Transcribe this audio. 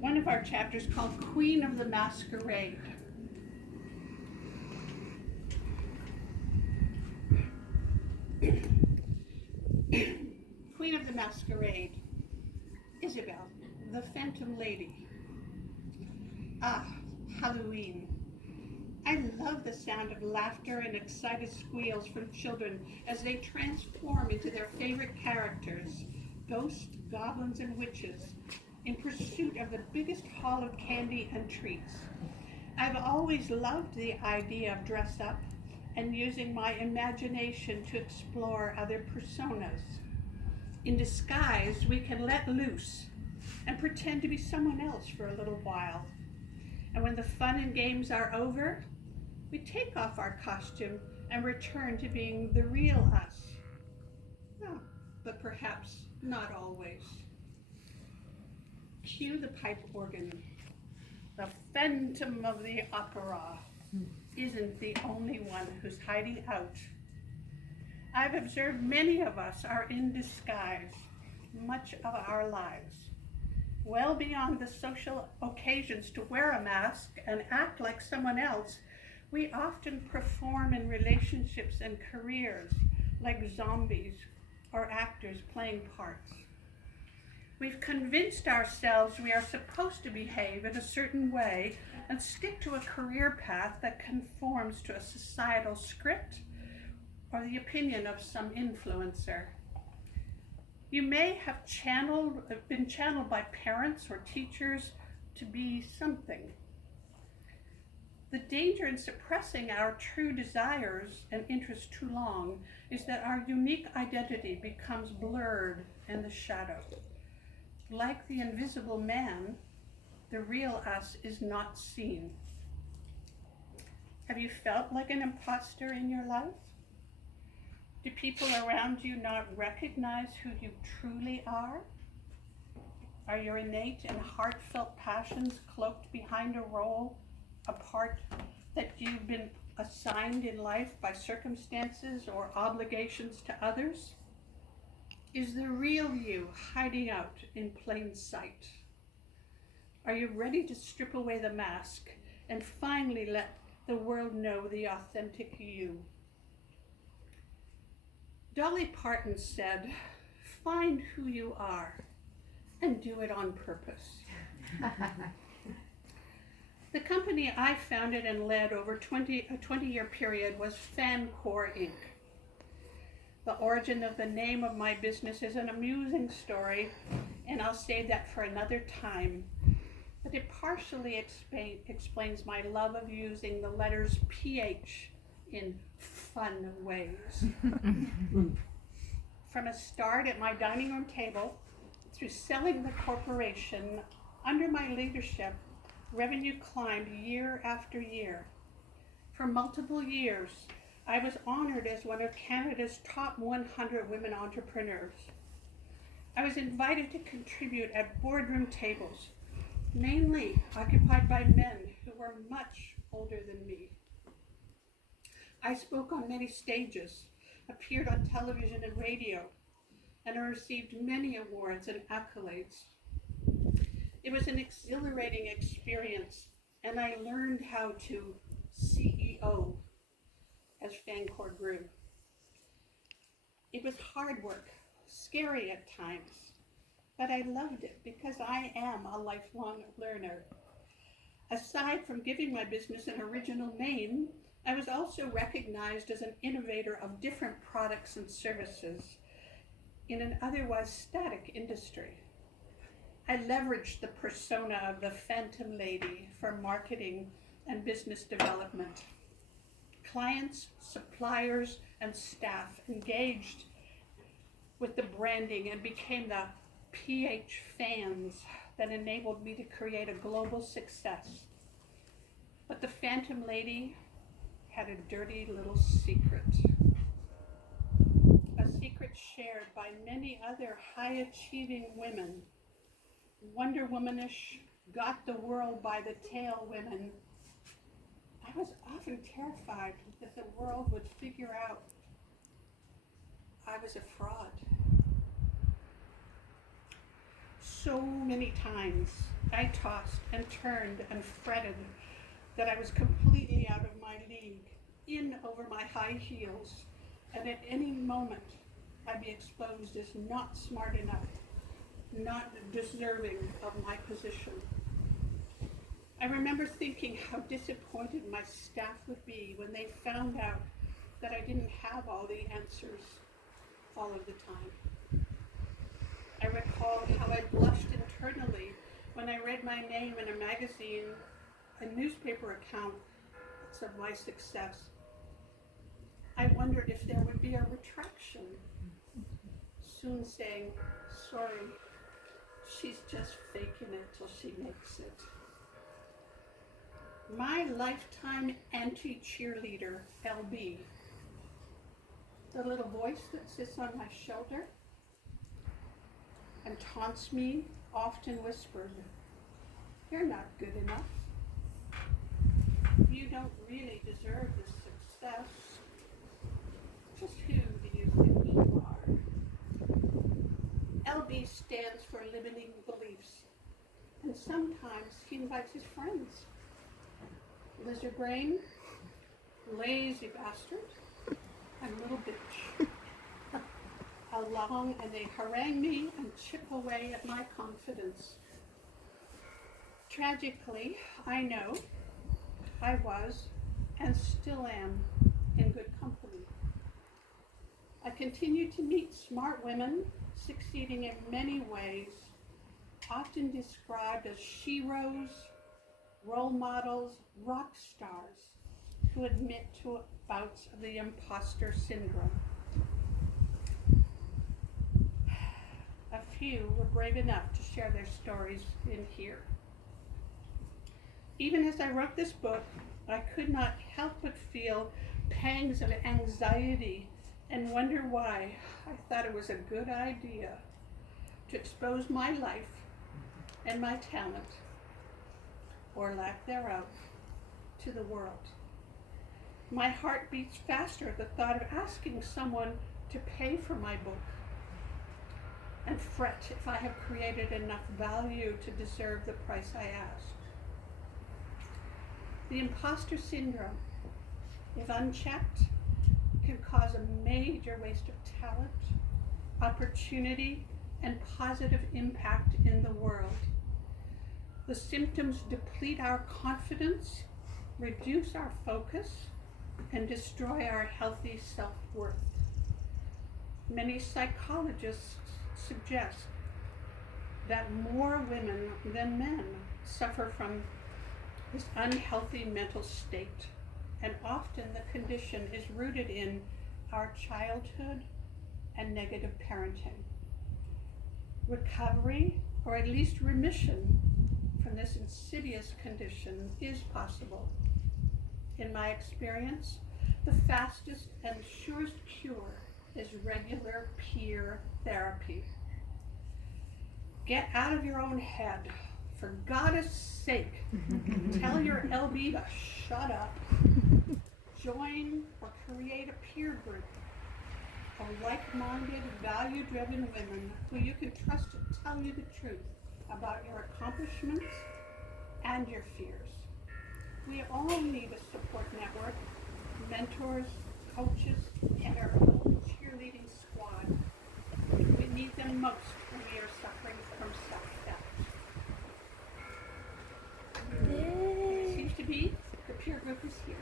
One of our chapters called Queen of the Masquerade. Queen of the Masquerade, Isabel, the Phantom Lady. Ah, Halloween. I love the sound of laughter and excited squeals from children as they transform into their favorite characters, ghosts, goblins, and witches, in pursuit of the biggest haul of candy and treats. I've always loved the idea of dress up and using my imagination to explore other personas. In disguise, we can let loose and pretend to be someone else for a little while. And when the fun and games are over, we take off our costume and return to being the real us. Oh, but perhaps not always. Cue the pipe organ. The Phantom of the Opera isn't the only one who's hiding out. I've observed many of us are in disguise much of our lives, well beyond the social occasions to wear a mask and act like someone else. We often perform in relationships and careers like zombies or actors playing parts. We've convinced ourselves we are supposed to behave in a certain way and stick to a career path that conforms to a societal script or the opinion of some influencer. You may have been channeled by parents or teachers to be something. The danger in suppressing our true desires and interests too long is that our unique identity becomes blurred in the shadow. Like the invisible man, the real us is not seen. Have you felt like an imposter in your life? Do people around you not recognize who you truly are? Are your innate and heartfelt passions cloaked behind a role, a part that you've been assigned in life by circumstances or obligations to others? Is the real you hiding out in plain sight? Are you ready to strip away the mask and finally let the world know the authentic you? Dolly Parton said, "Find who you are and do it on purpose." The company I founded and led over a 20-year period was Fancore Inc. The origin of the name of my business is an amusing story, and I'll save that for another time. But it partially explains my love of using the letters PH in fun ways. From a start at my dining room table, through selling the corporation, under my leadership, revenue climbed year after year. For multiple years, I was honored as one of Canada's top 100 women entrepreneurs. I was invited to contribute at boardroom tables, mainly occupied by men who were much older than me. I spoke on many stages, appeared on television and radio, and I received many awards and accolades. It was an exhilarating experience, and I learned how to CEO as Fancore grew. It was hard work, scary at times, but I loved it because I am a lifelong learner. Aside from giving my business an original name, I was also recognized as an innovator of different products and services in an otherwise static industry. I leveraged the persona of the Phantom Lady for marketing and business development. Clients, suppliers, and staff engaged with the branding and became the PH fans that enabled me to create a global success. But the Phantom Lady had a dirty little secret. A secret shared by many other high-achieving women. Wonder Womanish, got the world by the tail women. I was often terrified that the world would figure out I was a fraud. So many times I tossed and turned and fretted that I was completely out of my league, in over my high heels, and at any moment I'd be exposed as not smart enough, not deserving of my position. I remember thinking how disappointed my staff would be when they found out that I didn't have all the answers all of the time. I recall how I blushed internally when I read my name in a magazine, a newspaper account of my success. I wondered if there would be a retraction, soon saying, sorry, she's just faking it till she makes it. My lifetime anti-cheerleader, LB, the little voice that sits on my shoulder and taunts me, often whispered, you're not good enough. You don't really deserve this success. Just who do you think you are? LB stands for limiting beliefs, and sometimes he invites his friends. Lizard brain, lazy bastard, and little bitch. Along, and they harangue me and chip away at my confidence. Tragically, I know I was and still am in good company. I continue to meet smart women succeeding in many ways, often described as sheroes, role models, rock stars, who admit to bouts of the imposter syndrome. A few were brave enough to share their stories in here. Even as I wrote this book, I could not help but feel pangs of anxiety and wonder why I thought it was a good idea to expose my life and my talent, or lack thereof, to the world. My heart beats faster at the thought of asking someone to pay for my book, and fret if I have created enough value to deserve the price I asked. The imposter syndrome, if unchecked, can cause a major waste of talent, opportunity, and positive impact in the world. The symptoms deplete our confidence, reduce our focus, and destroy our healthy self-worth. Many psychologists suggest that more women than men suffer from this unhealthy mental state, and often the condition is rooted in our childhood and negative parenting. Recovery, or at least remission, from this insidious condition is possible. In my experience, the fastest and surest cure is regular peer therapy. Get out of your own head. For God's sake, tell your LB to shut up. Join or create a peer group of like-minded, value-driven women who you can trust to tell you the truth about your accomplishments and your fears. We all need a support network, mentors, coaches, and our own cheerleading squad. We need them most when we are suffering from self-doubt. It seems to be the peer group is here.